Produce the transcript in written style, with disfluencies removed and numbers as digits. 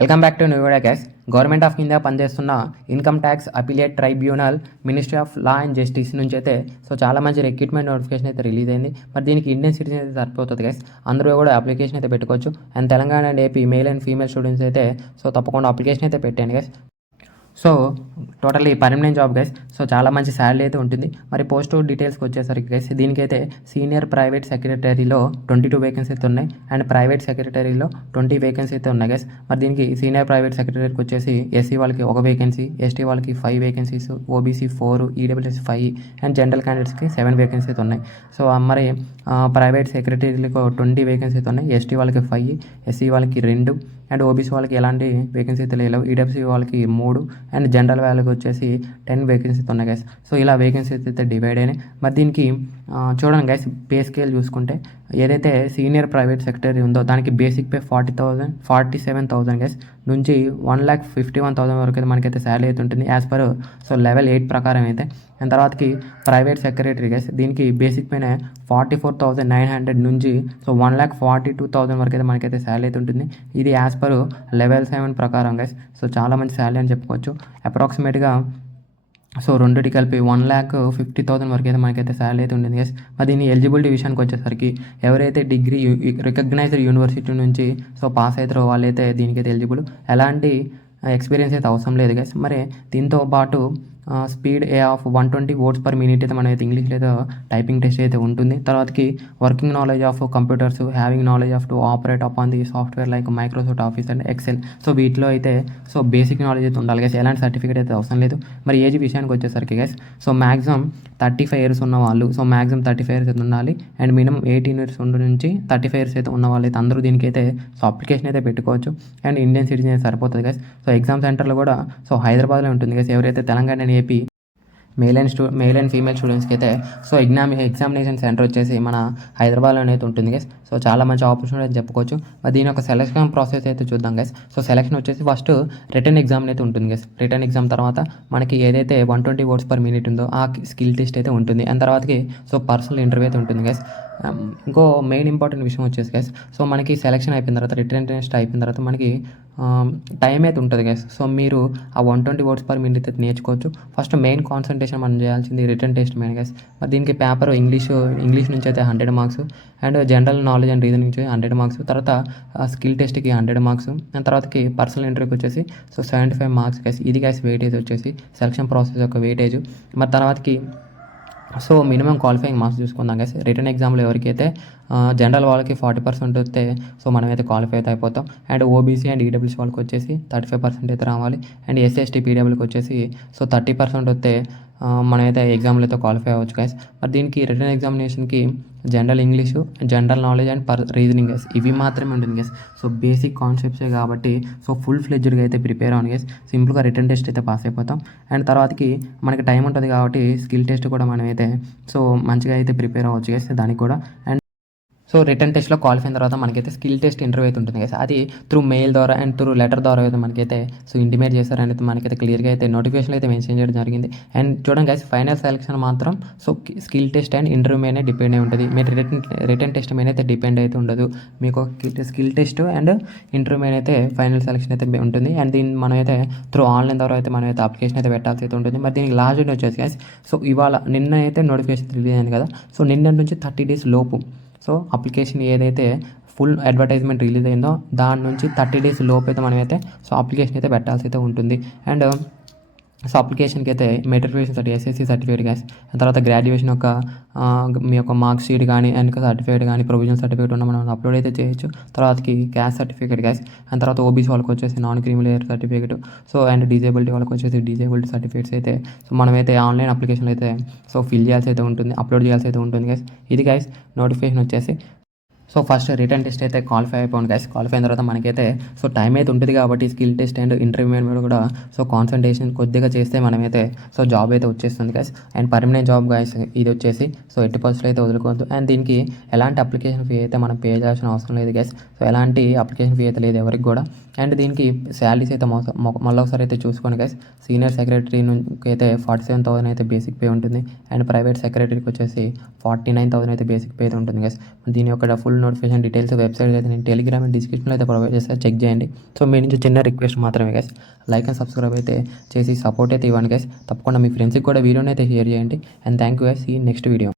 Welcome back to new video guys. Government of India పనిచేస్తున్న income tax appellate tribunal ministry of law and justice నుంచి అయితే చాలా మంచి recruitment notification అయితే release అయింది. మరి దీనికి ఇండియన్ సిటిజన్ అయితే సరిపోతుంది గైస్. అందరూ కూడా అప్లికేషన్ అయితే పెట్టుకోవచ్చు. And Telangana and AP male and female students అయితే తప్పకుండా అప్లికేషన్ అయితే పెట్టండి guys. Totally permanent job guys. చాలా మంచి శాలరీ అయితే ఉంటుంది. మరి పోస్ట్ డీటెయిల్స్కి వచ్చేసరికి గైస్ దీనికైతే సీనియర్ ప్రైవేట్ సెక్రటరీలో 22 వేకెన్సీ అయితే ఉన్నాయి అండ్ ప్రైవేట్ సెక్రటరీలో 20 వేకెన్సీ అయితే ఉన్నాయి గైస్. మరి దీనికి సీనియర్ ప్రైవేట్ సెక్రటరీకి వచ్చేసి ఎస్సీ వాళ్ళకి 1 వేకెన్సీ, ఎస్టీ వాళ్ళకి 5 vacancies, OBC 4, EWS 5 and general క్యాండిడేట్స్కి 7 వేకెన్సీ అయితే ఉన్నాయి. మరి ప్రైవేట్ సెక్రటరీలకు 20 వేకెన్సీ అయితే ఉన్నాయి. ఎస్టీ వాళ్ళకి 5, ఎస్సీ వాళ్ళకి 2 అండ్ ఓబీసీ వాళ్ళకి ఎలాంటి వేకెన్సీ అయితే లేవు. ఈడబ్ల్యూసీ వాళ్ళకి 3 అండ్ జనరల్ వాళ్ళకి వచ్చేసి 10 వేకెన్సీ ఉన్నాయి గైస్. ఇలా వేకెన్సీ అయితే డివైడ్ అయినాయి. మరి దీనికి చూడండి గైస్, పే స్కేల్ చూసుకుంటే ఏదైతే సీనియర్ ప్రైవేట్ సెక్రటరీ ఉందో దానికి బేసిక్ పే 47,000 గైస్ నుంచి 1,51,000 వరకు అయితే మనకైతే శాలరీ అయితే ఉంటుంది యాజ్ పర్ లెవెల్ 8 ప్రకారం అయితే. అండ్ తర్వాతకి ప్రైవేట్ సెక్రటరీ గైస్ దీనికి బేసిక్ పైన 44,900 నుంచి 1,42,000 వరకు అయితే మనకైతే శాలరీ అయితే ఉంటుంది. ఇది యాజ్ పర్ లెవెల్ 7 ప్రకారం గైస్. చాలా మంచి శాలరీ అని చెప్పుకోవచ్చు. అప్రాక్సిమేట్గా రెండుటి కలిపి 1,50,000 వరకు అయితే మనకైతే శాలరీ అయితే ఉంటుంది గైస్. మరి దీని ఎలిజిబిలిటీ విషయానికి వచ్చేసరికి ఎవరైతే డిగ్రీ రికగ్నైజ్డ్ యూనివర్సిటీ నుంచి పాస్ అవుతారో వాళ్ళైతే దీనికైతే ఎలిజిబుల్. ఎలాంటి ఎక్స్పీరియన్స్ అయితే అవసరం లేదు గైస్. మరి దీంతో పాటు speed of 120 words per minute అయితే మనమైతే ఇంగ్లీష్లో అయితే టైపింగ్ టెస్ట్ అయితే ఉంటుంది. తర్వాతకి working knowledge of computers, having knowledge of to operate upon the software like Microsoft Office and Excel. వీటిలో అయితే బేసిక్ నాలెడ్జ్ అయితే ఉండాలి గైస్. ఎలాంటి సర్టిఫికేట్ అయితే అవసరం లేదు. మరి ఏజ్ విషయానికి వచ్చేసరికి గైస్ మ్యాక్సిమం 35 years ఉన్న వాళ్ళు మ్యాక్సిమం 35 years అయితే ఉండాలి. అండ్ మినిమం 18 years నుంచి 35 years అయితే ఉన్న వాళ్ళు అయితే అందరూ దీనికైతే అప్లికేషన్ అయితే పెట్టుకోవచ్చు. అండ్ ఇండియన్ సిటిజన్ అయితే సరిపోతుంది గైస్. ఎగ్జామ్ సెంటర్లో కూడా హైదరాబాద్లో ఉంటుంది గైస్. ఎవరైతే Telangana AP male and female స్టూడెంట్స్కి అయితే ఎగ్జామినేషన్ సెంటర్ వచ్చేసి మన హైదరాబాద్లోనే అయితే ఉంటుంది గైస్. చాలా మంచి ఆపర్చునిటీ అయితే చెప్పుకోవచ్చు. మరి దీని యొక్క సెలక్షన్ ప్రాసెస్ అయితే చూద్దాం గైస్. సెలక్షన్ వచ్చేసి ఫస్ట్ రిటర్న్ ఎగ్జామ్ అయితే ఉంటుంది గైస్. రిటర్న్ ఎగ్జామ్ తర్వాత మనకి ఏదైతే 120 words per minute ఉందో ఆ స్కిల్ టెస్ట్ అయితే ఉంటుంది. అండ్ తర్వాతకి పర్సనల్ ఇంటర్వ్యూ అయితే ఉంటుంది గైస్. ఇంకో మెయిన్ ఇంపార్టెంట్ విషయం వచ్చేసి గైస్ మనకి సెలక్షన్ అయిపోయిన తర్వాత రిటర్న్ టెస్ట్ అయిపోయిన తర్వాత మనకి టైం అయితే ఉంటుంది గైస్. మీరు ఆ 120 words per minute అయితే నేర్చుకోవచ్చు. ఫస్ట్ మెయిన్ కాన్సన్ట్రేషన్ మనం చేయాల్సింది రిటర్న్ టెస్ట్ మెయిన్ గైస్. దీనికి పేపర్ ఇంగ్లీష్ నుంచి అయితే 100 marks and general knowledge and reasoning నుంచి 100 marks, తర్వాత స్కిల్ టెస్ట్కి 100 marks అండ్ తర్వాతకి పర్సనల్ ఇంటర్వ్యూకి వచ్చేసి 75 marks గైస్. ఇది గైస్ వెయిటేజ్ వచ్చేసి సెలక్షన్ ప్రాసెస్ యొక్క వెయిటేజ్. మరి తర్వాతకి మినిమం క్వాలిఫైయింగ్ మార్క్స్ చూసుకుందాం గైస్. రిటర్న్ ఎగ్జామ్లో ఎవరికైతే జనరల్ వాళ్ళకి 40% వస్తే మనమైతే క్వాలిఫై అయితే అయిపోతాం. అండ్ ఓబీసీ అండ్ ఈడబ్ల్యూసీ వాళ్ళకి వచ్చేసి 35% అయితే రావాలి. అండ్ ఎస్సీ ఎస్టీ పీడబ్ల్యూకి వచ్చేసి 30% వస్తే మనమైతే ఎగ్జామ్లో అయితే క్వాలిఫై అవ్వచ్చు గైస్. మరి దీనికి రిటర్న్ ఎగ్జామినేషన్కి general English, general knowledge and reasoning guys ఇవి మాత్రమే ఉంటుంది గైస్. బేసిక్ కాన్సెప్ట్సే కాబట్టి ఫుల్ ఫ్లెడ్జ్డ్గా అయితే ప్రిపేర్ అవ్వండి గైస్. సింపుల్గా రిటర్న్ టెస్ట్ అయితే పాస్ అయిపోతాం. అండ్ తర్వాతకి మనకి టైం ఉంటుంది కాబట్టి స్కిల్ టెస్ట్ కూడా మనమైతే మంచిగా అయితే ప్రిపేర్ అవ్వచ్చు గైస్ దానికి కూడా. అండ్ రిటర్న్ టెస్ట్లో క్వాలిఫై అయిన తర్వాత మనకైతే స్కిల్ టెస్ట్ ఇంటర్వ్యూ అయితే ఉంటుంది గైస్. అది త్రూ మెయిల్ ద్వారా అండ్ త్రూ లెటర్ ద్వారా అయితే మనకైతే ఇంటిమేట్ చేస్తారని అయితే మనకైతే క్లియర్గా అయితే నోటిఫికేషన్ అయితే మెన్షన్ చేయడం జరిగింది. అండ్ చూడండి గైస్, ఫైనల్ సెలక్షన్ మాత్రం స్కిల్ టెస్ట్ అండ్ ఇంటర్వ్యూ మీదనే డిపెండ్ అయి ఉంటుంది. మీరు రిటర్న్ టెస్ట్ మీద అయితే డిపెండ్ అయితే ఉండదు. మీకు స్కిల్ టెస్ట్ అండ్ ఇంటర్వ్యూ మీద అయితే ఫైనల్ సెలక్షన్ అయితే ఉంటుంది. అండ్ దీన్ని మనమైతే త్రూ ఆన్లైన్ ద్వారా అయితే మనమైతే అప్లికేషన్ అయితే పెట్టాల్సి అయితే ఉంటుంది. మరి దీనికి లాస్ట్ డేట్ వచ్చేసి గైస్ ఇవాళ నిన్న అయితే నోటిఫికేషన్ రిలీజ్ అయింది కదా. నిన్న నుంచి 30 days లోపు అప్లికేషన్ ఏదైతే ఫుల్ అడ్వర్టైజ్మెంట్ రిలీజ్ అయిందో దాని నుంచి 30 days లోపు అయితే మనమైతే అప్లికేషన్ అయితే పెట్టాల్సి అయితే ఉంటుంది. అండ్ అప్లికేషన్కి అయితే మెట్రికులేషన్ ఎస్ఎస్సి సర్టిఫికేట్ గైస్, తర్వాత గ్రాడ్యుయేషన్ యొక్క మీ యొక్క మార్క్స్ షీట్ కానీ అండ్ సర్టిఫికేట్ కానీ ప్రొవిజనల్ సర్టిఫికేట్ ఉన్న మనం అప్లోడ్ అయితే చేయొచ్చు. తర్వాతకి క్యాస్ట్ సర్టిఫికేట్ గైస్, అండ్ తర్వాత ఓబీసీ వాళ్ళకి వచ్చేసి non criminal layer certificate, and disability వాళ్ళకి వచ్చేసి డిజేబిలిటీ సర్టిఫికేట్స్ అయితే మనమైతే ఆన్లైన్ అప్లికేషన్ అయితే ఫిల్ చేయాల్సి అయితే ఉంటుంది, అప్లోడ్ చేయాల్సి అయితే ఉంటుంది గైస్. ఇది గైస్ నోటిఫికేషన్ వచ్చేసి ఫస్ట్ రిటర్న్ టెస్ట్ అయితే క్వాలిఫై అయిపోయింది గైస్. క్వాలిఫై అయిన తర్వాత మనకైతే టైం అయితే ఉంటుంది కాబట్టి స్కిల్ టెస్ట్ అండ్ ఇంటర్వ్యూ మీద కూడా కాన్సన్ట్రేషన్ కొద్దిగా చేస్తే మనమైతే జాబ్ అయితే వచ్చేస్తుంది guys. And permanent job guys ఇది వచ్చేసి 80% అయితే వదులుకోవద్దు. అండ్ దీనికి ఎలాంటి అప్లికేషన్ ఫీ అయితే మనం పే చేయాల్సిన అవసరం లేదు గైస్. ఎలాంటి అప్లికేషన్ ఫీ అయితే లేదు ఎవరికి కూడా. అండ్ దీనికి శాలరీస్ అయితే మళ్ళీ ఒకసారి అయితే చూసుకోండి గైస్. సీనియర్ సెక్రటరీ నుంచి అయితే 47,000 అయితే బేసిక్ పే ఉంటుంది. అండ్ ప్రైవేట్ సెక్రటరీకి వచ్చేసి 49,000 అయితే బేసిక్ పే అయితే ఉంటుంది గైస్. దీని యొక్క ఫుల్ నోటిఫికేషన్ డీటెయిల్స్ వెబ్సైట్ అయితే నేను టెలిగ్రామ్ అండ్ డిస్క్రిప్షన్లో అయితే ప్రొవైడ్ చేస్తాను, చెక్ చేయండి. సో మీ నుంచి చిన్న రిక్వెస్ట్ మాత్రమే గైస్, లైక్ అండ్ సబ్స్క్రైబ్ అయితే చేసి సపోర్ట్ అయితే ఇవ్వండి గైస్. తప్పకుండా మీ ఫ్రెండ్స్కి కూడా వీడియోని అయితే షేర్ చేయండి. And thank you guys. ఈ నెక్స్ట్ వీడియో.